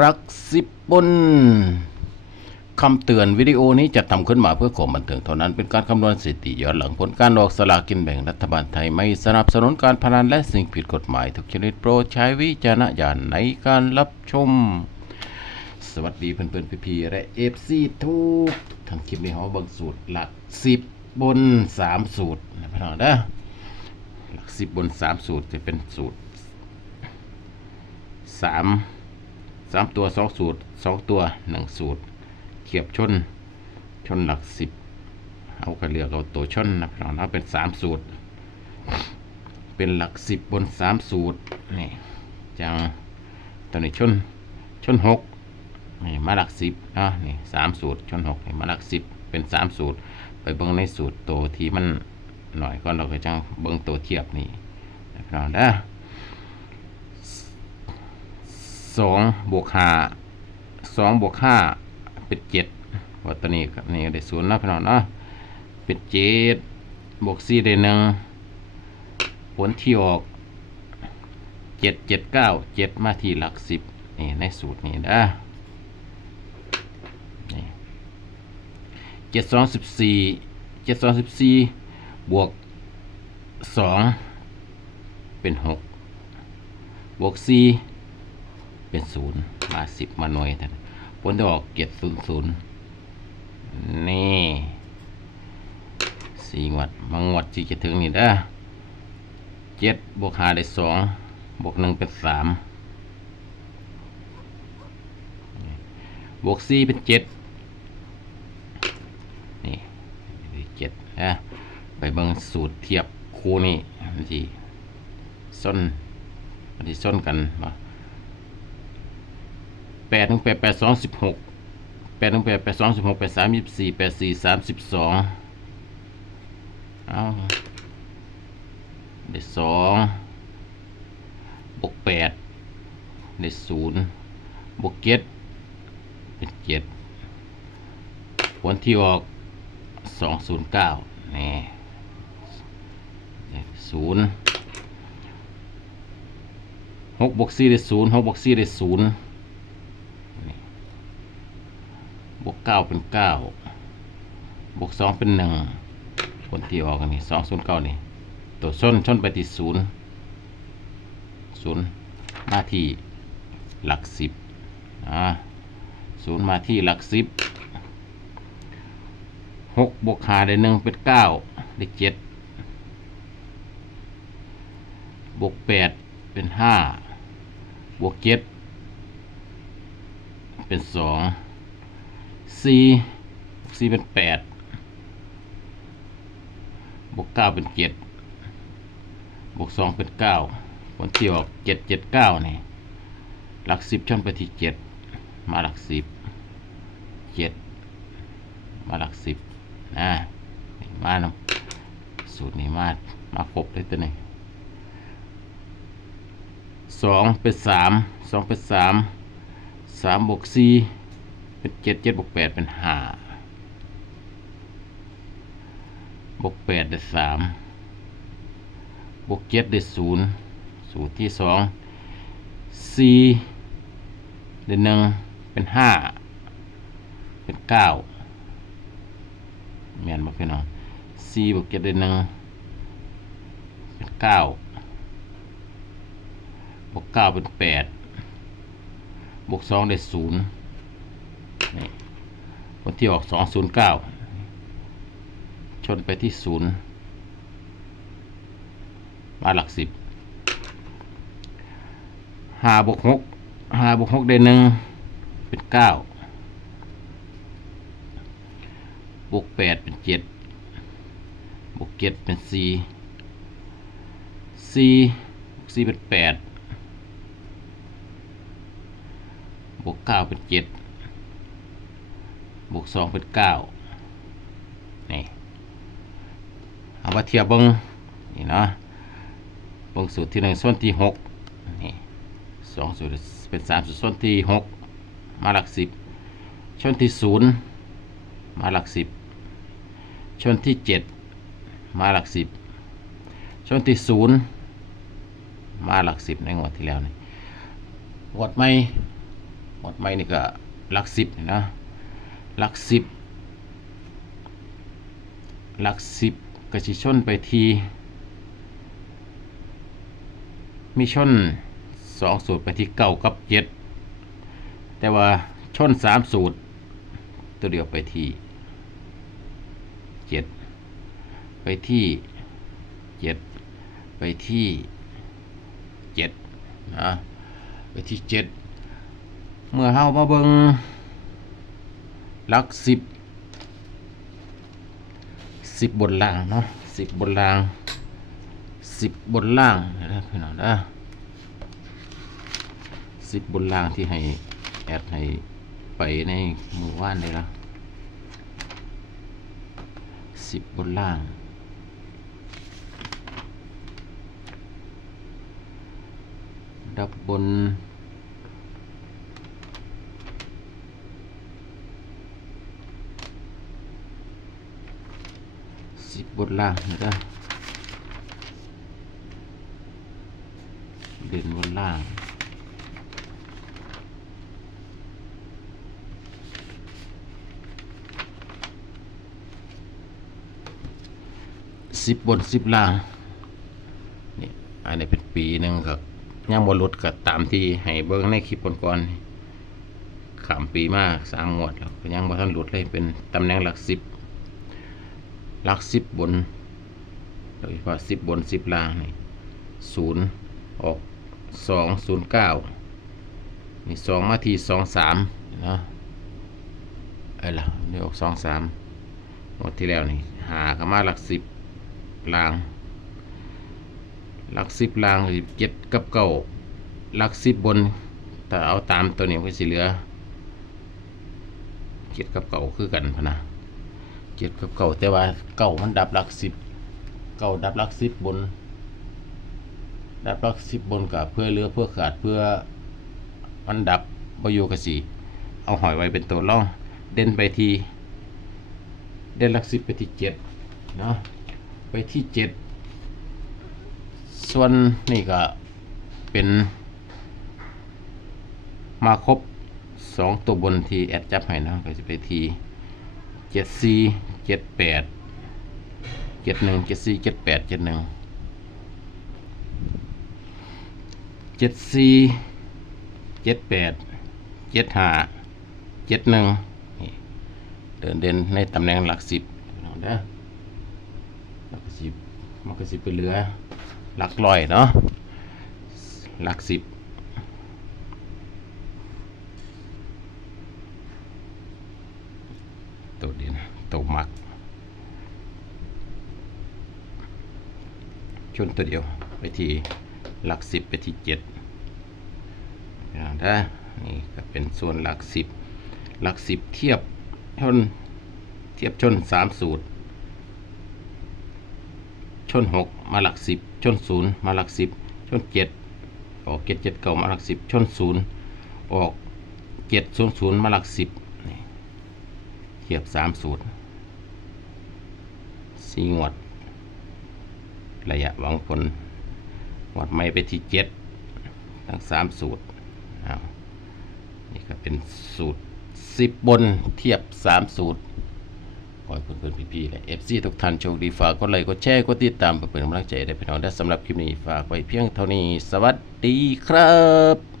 รักสิบบนคำเตือนวิดีโอนี้จะทำขึ้นมาเพื่อความบันเทิงเท่านั้นเป็นการคำนวณสถิติย้อนหลังผลการออกสลากินแบ่งรัฐบาลไทยไม่สนับสนุนการพนันและสิ่งผิดกฎหมายทุกชนิดโปรดใช้วิจารณญาณในการรับชม สวัสดีเพื่อนๆพี่ๆและเอฟซีทุกทำคลิปนี้เขาเบิ่งสูตรหลักสิบบนสามสูตรนะพี่น้องเด้อหลักสิบบนสามสูตรจะเป็นสูตรสาม สามตัวสองสูตรสองตัวหนึ่งสูตรเขียบชนชนหลักสิบเอากระเลือกเอาตัวชนนะพี่น้องเอาเป็นสามสูตร เป็นหลักสิบบนสามสูตรนี่จังตัวนี้ชนชนหกนี่มาหลักสิบนะนี่สามสูตรชนหกนี่มาหลักสิบเป็นสามสูตร ไปเบิ้งในสูตรตัวที่มันหน่อยก็เราก็จังเบิ้งตัวเทียบนี่นะครับนะ สองบวกห้าสองบวกห้าเป็นเจ็ดว่าตัวนี้ครับนี่ก็ได้ศูนย์นาะพี่น้องเนาะเป็นเจ็ดบวกสี่ได้หนึ่งผลที่ออกเจ็ดเจ็ดเก้าเจ็ดมาที่หลักสิบนี่ในสูตรนี้นะเจ็ดสองสิบสี่เจ็ดสองสิบสี่บวกสองเป็นหกบวกสี่ เป็นศูนย์มาสิบมาหน่วยท่านผลจะออกเจ็ดศูนย์ศูนย์นี่สี่งวดมางวดที่จะถึงนี่นะเจ็ดบวกหาได้สองบวกหนึ่งเป็นสามบวกสี่เป็นเจ็ดนี่เจ็ดนะไปเบิ่งสูตรเทียบคู่นี่ที่ส้นมันที่ส้นกันมา แปดถึงแปดแปดสองสิบหกแปดถึงแปดแปดสองสิบหกแปดสามยี่สิบสี่แปดสี่สามสิบสองเอาได้สองบวกแปดได้ศูนย์บวกเจ็ดเป็นเจ็ดผลที่ออกสองศูนย์เก้านี่ศูนย์หกบวกสี่ได้ศูนย์หกบวกสี่ได้ศูนย์นี่ บวกเก้าเป็นเก้าบวกสองเป็นหนึ่งผลที่ออกอันนี่สองศูนย์เก้านี่ตัวชนชนไปที่ศูนย์ศูนย์มาที่หลักสิบอ่าศูนย์มาที่หลักสิบหกบวกหาได้หนึ่งเป็นเก้าได้เจ็ดบวกแปดเป็นห้าบวกเจ็ดเป็นสอง สี่สี่เป็นแปดบวกเก้าเป็นเจ็ดบวกสองเป็นเก้าผลที่ออกเจ็ดเจ็ดเก้านี่ หลักสิบช่อนไปที่เจ็ดมาหลักสิบเจ็ดมาหลักสิบนะนี่มาเนาะสูตรนี้มามาครบเลยตัวนี้สองเป็นสามสองเป็นสามสามบวกสี่ เป็นเจ็ดเจ็ดบวกแปดเป็นห้าบวกแปดได้สามบวกเจ็ดได้ศูนย์สูตรที่สองสี่ได้หนึ่งเป็นห้าเป็นเก้าแมนบ่พี่น้องสี่บวกเจ็ดได้หนึ่งเป็นเก้าบวกเก้าเป็นแปดบวกสองได้ศูนย์ นี่วันที่ออกสองศูนย์เก้าชนไปที่ศูนย์มาหลักสิบหาบวกหกหาบวกหกได้หนึ่งเป็นเก้าบวกแปดเป็นเจ็ดบวกเจ็ดเป็นสี่สี่สี่เป็นแปดบวกเก้าเป็นเจ็ด บวกสองเป็นเก้านี่เอามาเทียบเบังนี่เนาะเบังสูตรที่หนึ่งส่วนที่หกนี่สองสูตรเป็นสามสูตรส่วนที่หกมาหลักสิบส่วนที่ศูนย์มาหลักสิบชนที่เจ็ดมาหลักสิบชนที่ศูนย์มาหลักสิบในงวดที่แล้วนี่งวดไม่หมดไม่นี่ก็หลักสิบนะ หลักสิบหลักสิบกระชิชนไปทีมีชนสองสูตรไปที่เก้ากับเจ็ดแต่ว่าชนสามสูตร ตัวเดียวไปที่เจ็ดไปที่เจ็ดไปที่เจ็ดนะไปที่เจ็ดเมื่อเฮามาเบิง ลักสิบสิบบนล่างเนาะสิบบนล่างสิบบนล่างนะพี่น้องนะสิบบนล่างที่ให้แอดให้ไปในหมู่ว่านเลยละสิบบนล่างดับบน สิบบนล่างนะจ๊ะเด่นบนล่างสิบบนสิบล่างนี่อันนี้เป็นปีหนึ่งครับย่างบนรถก็ตามที่ให้เบิ้งในคลิปก่อนๆขามปีมากสางงวดแล้วก็ยังบ่ทันหลุดเลยเป็นตำแหน่งหลักสิบ ลักสิบบนโดยเฉพาะสิบบนสิบล่างนี่ศูนย์ออกสองศูนย์เก้านี่สองมาทีสองสามนะเอ้ล่ะนี่ออกสองสามงวดที่แล้วนี่หากมาหลักสิบล่าง หลักสิบล่างเจ็ดกับเก้าหลักสิบบนแต่เอาตามตัวนี้ก็สิเหลือเจ็ดกับเก้าคือกันพนะ จ็ดกับเก้าแต่ว่าเก้ามันดับหลักสิบเก้าดับหลักสิบบน ดับหลักสิบบนกับเพื่อเลือเพื่อขาดเพื่อมันดับประโยกสิเอาหอยไว้เป็นตัวล่องเด่นไปทีเด่นหลักสิบไปที่เจ็ดเนาะไปที่เจ็ดส่วนนี่ก็เป็นมาครบสองตัวบนทีแอดจับให้นะก็จะไปทีเจ็ดสี่ เจ็ดแปดเจ็ดหนึ่งเจ็ดสี่เจ็ดแปดเจ็ดหนึ่งเจ็ดสี่เจ็ดแปดเจ็ดห้าเจ็ดหนึ่งเดินเด่นในตำแหน่งหลักสิบเอาเด้อหลักสิบมันก็สิบไปเหลือหลักร้อยเนาะหลักสิบตัวเด่นตัวมัก ชนตัวเดียว ไปที่หลักสิบไปที่เจ็ดนะนี่ก็เป็นส่วนหลักสิบหลักสิบเทียบชนเทียบชนสามสูตร ชนหกมาหลักสิบชนศูนย์มาหลักสิบชนเจ็ดออกเจ็ดเจ็ดเก้ามาหลักสิบชนศูนย์ออกเจ็ดศูนย์ศูนย์มาหลักสิบเทียบสามสูตรสี่งวด ระยะหวังผลหมดไม่ไปที่เจ็ดทั้งสามสูตรอ้าวนี่ก็เป็นสูตรสิบบนเทียบสามสูตรขอให้เพื่อนๆพี่ๆและเอฟซีทุกท่านโชคดีฝากกดไลค์กดแชร์กดติดตามเพื่อเป็นกำลังใจให้ได้พี่น้องและสำหรับคลิปนี้ฝากไว้เพียงเท่านี้ สวัสดีครับ